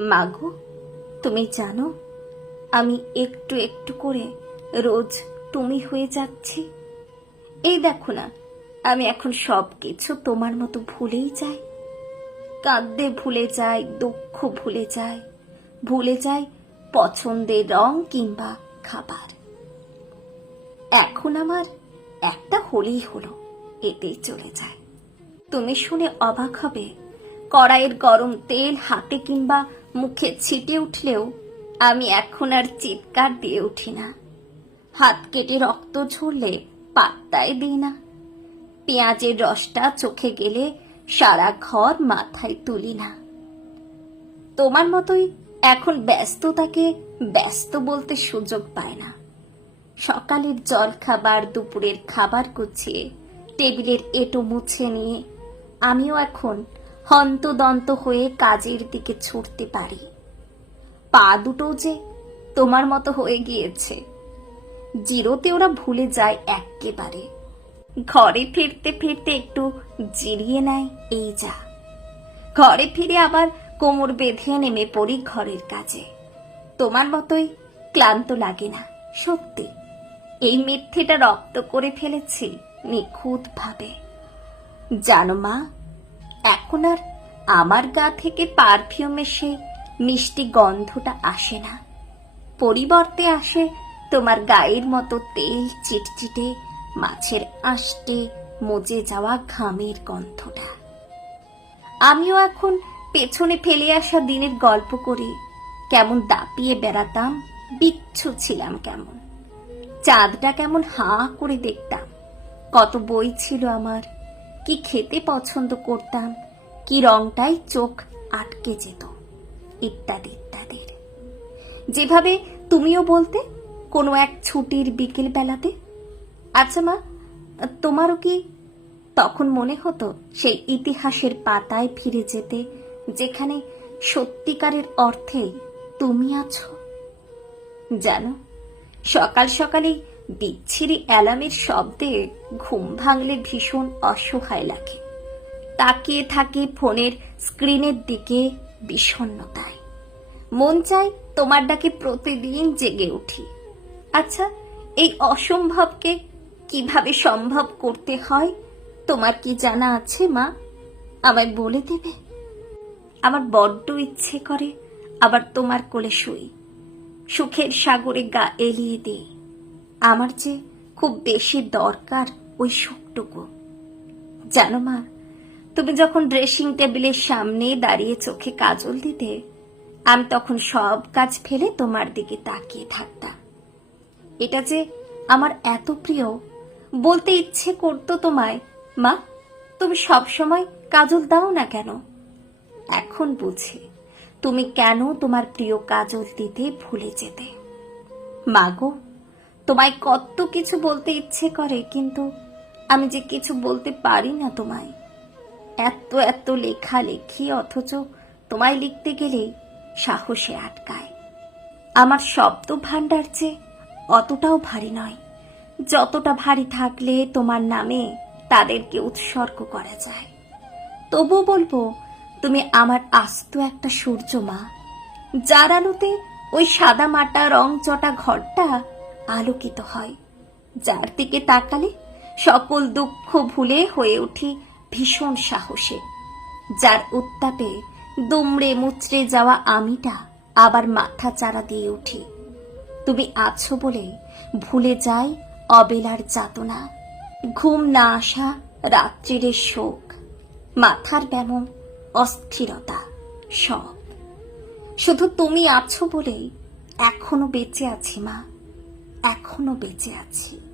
মাগো, তুমি জানো, আমি একটু একটু করে রোজ তুমি হয়ে যাচ্ছি। এই দেখো না, আমি এখন সব কিছু তোমার মতো ভুলেই যাই। কাঁদতে ভুলে যাই, দুঃখ ভুলে যাই ভুলে যাই পছন্দের রং কিংবা খাবার। এখন আমার একটা হলেই হলো এতেই চলে যায়। তুমি শুনে অবাক হবে, কড়াইয়ের গরম তেল হাতে কিংবা মুখে ছিটে উঠলেও আমি এখন আর চিৎকার দিয়ে উঠি না। হাত কেটে রক্ত ঝরলে পাত্তাই দিই না। পেঁয়াজের রসটা চোখে গেলে সারা ঘর মাথায় তুলি না। তোমার মতোই এখন ব্যস্ততাকে ব্যস্ত বলতে সুযোগ পায় না। সকালের জল খাবার দুপুরের খাবার গুছিয়ে টেবিলের এটো মুছে নিয়ে আমিও এখন হন্তদন্ত হয়ে কাজের দিকে ছুটতে পারি। পা দুটো যে তোমার মতো হয়ে গিয়েছে। জিরোতে ওরা ভুলে যায় এক্কেবারে। ঘরে ফিরতে ফিরতে একটু জিরিয়ে নেয়, এই যা। ঘরে ফিরে আবার কোমর বেঁধে নেমে পড়ি ঘরের কাজে। তোমার মতোই ক্লান্ত লাগে না, সত্যি। এই মিথ্যেটা রপ্ত করে ফেলেছি নিখুঁত ভাবে জানো মা এখন আর আমার গা থেকে পারফিউম এসে মিষ্টি গন্ধটা আসে না। পরিবর্তে আসে তোমার গায়ের মতো তেল চিটচিটে মাছের আষ্টে মজে যাওয়া ঘামের গন্ধটা। আমিও এখন পেছনে ফেলে আসা দিনের গল্প করি কেমন দাপিয়ে বেড়াতাম, বিচ্ছু ছিলাম কেমন। চাঁদটা কেমন হাঁ করে দেখতাম, কত বই ছিল আমার কি খেতে পছন্দ করতাম, কি রংটাই চোখ আটকে যেত, ইত্যাদি ইত্যাদির যেভাবে তুমিও বলতে, কোনো এক ছুটির বিকেল বেলাতে। আচ্ছা মা, তোমারও কি তখন মনে হতো সেই ইতিহাসের পাতায় ফিরে যেতে, যেখানে সত্যিকারের অর্থে তুমি আছো? জানো, সকাল সকালেই বিচ্ছিরি অ্যালার্মের শব্দে ঘুম ভাঙলে ভীষণ অসহায় লাগে। তাকিয়ে থাকি ফোনের স্ক্রিনের দিকে বিষণ্ণতায়। মন চায় তোমার ডাকে প্রতিদিন জেগে উঠি। আচ্ছা এই অসম্ভবকে কীভাবে সম্ভব করতে হয়? তোমার কি জানা আছে, মা? আমায় বলে দেবে। আমার বড্ড ইচ্ছে করে, আবার তোমার কোলে শুই। সুখের সাগরে গা এলিয়ে দিই। আমার যে খুব বেশি দরকার ওই সুখটুকু। জানো মা, তুমি যখন ড্রেসিং টেবিলের সামনে দাঁড়িয়ে চোখে কাজল দিতে, আমি তখন সব কাজ ফেলে তোমার দিকে তাকিয়ে থাকতাম। এটা যে আমার এত প্রিয়, বলতে ইচ্ছে করতো তোমায়, মা, তুমি সব সময় কাজল দাও না কেন? এখন বুঝি তুমি কেন তোমার প্রিয় কাজল দিতে ভুলে যেতে। মাগো তোমায় কত কিছু বলতে ইচ্ছে করে, কিন্তু আমি যে কিছু বলতে পারি না তোমায়। এত এত লেখা লেখি অথচ তোমায় লিখতে গেলেই সাহসে আটকায়। আমার শব্দ ভাণ্ডার যে অতটাও ভারী নয়। যতটা ভারী থাকলে তোমার নামে তাদেরকে উৎসর্গ করা যায়। তবু বলব, তুমি আমার আস্ত একটা সূর্য মা। যার আলোতে ওই সাদা মাটা রং চটা ঘরটা আলোকিত হয়। যার দিকে তাকালে সকল দুঃখ ভুলে হয়ে উঠি ভীষণ সাহসে। যার উত্তাপে দুমড়ে মুচড়ে যাওয়া আমিটা আবার মাথা চারা দিয়ে উঠি। তুমি আছো বলে ভুলে যাই অবেলার যাতনা। ঘুম না আসা রাত্রিরের শোক। মাথার ব্যামো অস্থিরতা সব শুধু তুমি আছো বলেই এখনও বেঁচে আছি মা। এখনও বেঁচে আছি।